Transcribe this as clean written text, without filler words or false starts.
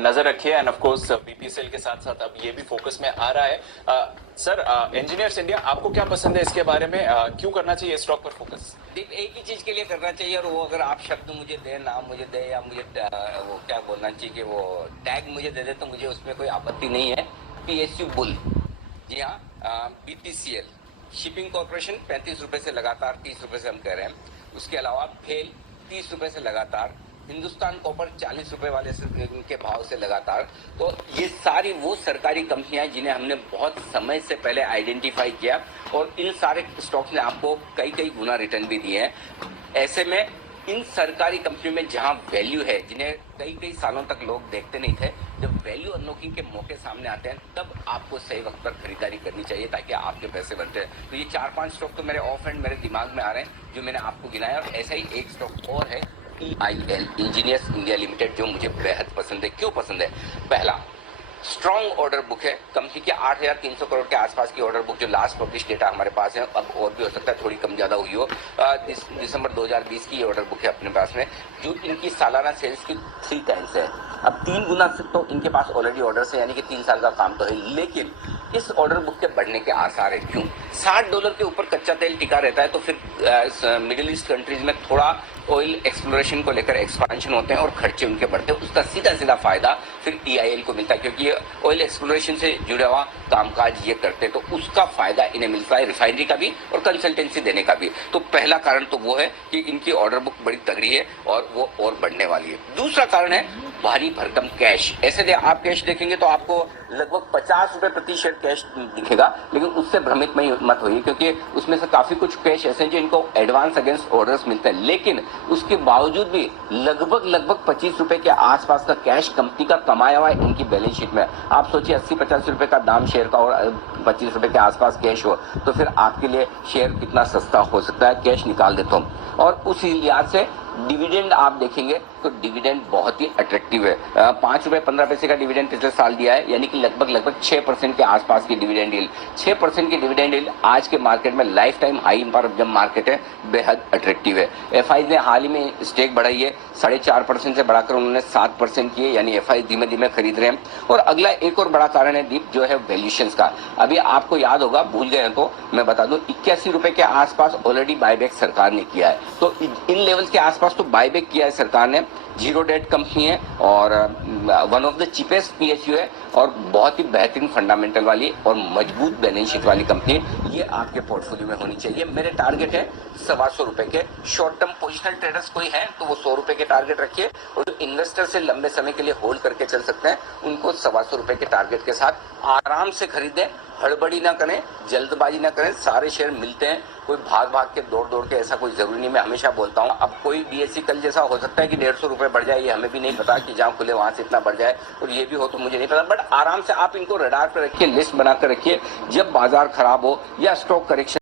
नजर रखिए end of course BPCL के साथ साथ अब ये भी फोकस में आ रहा है। सर, इंजीनियर्स इंडिया आपको क्या पसंद है इसके बारे में, क्यों करना चाहिए स्टॉक पर फोकस? एक ही चीज के लिए करना चाहिए, और वो अगर आप शब्द मुझे दे, नाम मुझे दे, या मुझे वो क्या बोलना चाहिए कि वो टैग मुझे दे दे, तो मुझे उसमें कोई आपत्ति नहीं है। पीएसयू बुल, जी हाँ। बीपीसीएल शिपिंग कॉर्पोरेशन 35 रुपए से लगातार 30 रुपए से हम कह रहे हैं। उसके अलावा फेल 30 रुपए से लगातार, हिंदुस्तान कॉपर 40 रुपए वाले के भाव से लगातार। तो ये सारी वो सरकारी कंपनियां हैं जिन्हें हमने बहुत समय से पहले आइडेंटिफाई किया, और इन सारे स्टॉक्स ने आपको कई कई गुना रिटर्न भी दिए हैं। ऐसे में इन सरकारी कंपनियों में जहां वैल्यू है, जिन्हें कई कई सालों तक लोग देखते नहीं थे, जब वैल्यू अनलॉकिंग के मौके सामने आते हैं तब आपको सही वक्त पर खरीदारी करनी चाहिए ताकि आपके पैसे बनते हैं। तो ये 4-5 स्टॉक तो मेरे ऑफ एंड मेरे दिमाग में आ रहे हैं जो मैंने आपको गिनाया, और ऐसा ही एक स्टॉक और है EIL, इंजीनियर्स इंडिया लिमिटेड, जो मुझे बेहद पसंद है। क्यों पसंद है? पहला, स्ट्रॉन्ग ऑर्डर बुक है कंपनी की, 8,300 करोड़ के आसपास की ऑर्डर बुक, जो लास्ट पब्लिश डेटा हमारे पास है, अब और भी हो सकता है थोड़ी कम ज्यादा हुई हो। दिसंबर 2020 की ऑर्डर बुक है अपने पास में, जो इनकी सालाना सेल्स की 3 टाइम्स है। अब 3 गुना तो इनके पास ऑलरेडी ऑर्डर है, यानी कि 3 साल का काम तो है, लेकिन इस ऑर्डर बुक के बढ़ने के आसार है। क्यों? $60 के ऊपर कच्चा तेल टिका रहता है, तो फिर मिडिल ईस्ट कंट्रीज में थोड़ा ऑयल एक्सप्लोरेशन को लेकर एक्सपांशन होते हैं और खर्चे उनके बढ़ते हैं। उसका सीधा सीधा फायदा फिर EIL को मिलता है, क्योंकि ये ऑयल एक्सप्लोरेशन से जुड़ा हुआ कामकाज ये करते हैं, तो उसका फायदा इन्हें मिलता है, रिफाइनरी का भी और कंसल्टेंसी देने का भी। तो पहला कारण तो वो है कि इनकी ऑर्डर बुक बड़ी तगड़ी है और वो और बढ़ने वाली है। दूसरा कारण है भारी भरकम कैश। ऐसे आप कैश देखेंगे तो आपको लगभग 50 रुपए प्रति शेयर कैश दिखेगा, लेकिन उससे भ्रमित मत होइए, क्योंकि उसमें से काफी कुछ कैश ऐसे हैं जो इनको एडवांस अगेंस्ट ऑर्डर्स मिलते हैं, लेकिन उसके बावजूद भी लगभग 25 रुपए के आसपास का कैश कंपनी का कमाया हुआ है इनकी बैलेंस शीट में। आप सोचिए 80-85 रुपए का दाम शेयर का और 25 रुपए के आसपास कैश हो, तो फिर आपके लिए शेयर कितना सस्ता हो सकता है। कैश निकाल देता हूँ। और उस लिहाज से डिविडेंड आप देखेंगे तो डिविडेंड बहुत ही अट्रैक्टिव है। 5 रुपए 15 पैसे का डिविडेंड पिछले साल दिया है, यानी कि लगभग 6% के आसपास की डिविडेंड यील्ड। 6% की डिविडेंड यील्ड आज के मार्केट में लाइफ टाइम हाई पर जब मार्केट है, बेहद अट्रैक्टिव है। एफआई ने हाल ही में स्टेक बढ़ाई है, 4.5% से बढ़ाकर उन्होंने 7% की है, यानी एफआई धीमे धीमे खरीद रहे हैं। और अगला एक और बड़ा कारण है दीप, जो है वैल्यूएशंस का। अभी आपको याद होगा, भूल गए हैं तो मैं बता दूं, 81 रुपए के आसपास ऑलरेडी बायबैक सरकार ने किया है। तो इन लेवल के आसपास तो बायबैक किया है सरकार ने। जीरो डेट कंपनी है और one of the cheapest PSU है, और बहुत ही बेहतरीन फंडामेंटल वाली और मजबूत बैलेंस शीट वाली कंपनी है। ये आपके पोर्टफोलियो में होनी चाहिए। मेरे टारगेट है 125 रुपए के। शॉर्ट टर्म पोजिशनल ट्रेडर्स कोई है तो वो 100 रुपए के टारगेट रखिए, और जो इन्वेस्टर से लंबे समय के लिए होल्ड करके चल सकते हैं उनको 125 रुपए के टारगेट के साथ आराम से खरीदें। हड़बड़ी ना करें, जल्दबाजी ना करें। सारे शेयर मिलते हैं, कोई भाग भाग के दौड़ के ऐसा कोई जरूरी नहीं। मैं हमेशा बोलता हूँ, अब कोई BSE कल जैसा हो सकता है कि 150 रुपए बढ़ जाए, ये हमें भी नहीं पता कि जहाँ खुले वहां से इतना बढ़ जाए, और ये भी हो तो मुझे नहीं पता। बट आराम से आप इनको रडार पे रखिए, लिस्ट बनाकर रखिए। जब बाजार खराब हो या स्टॉक करेक्शन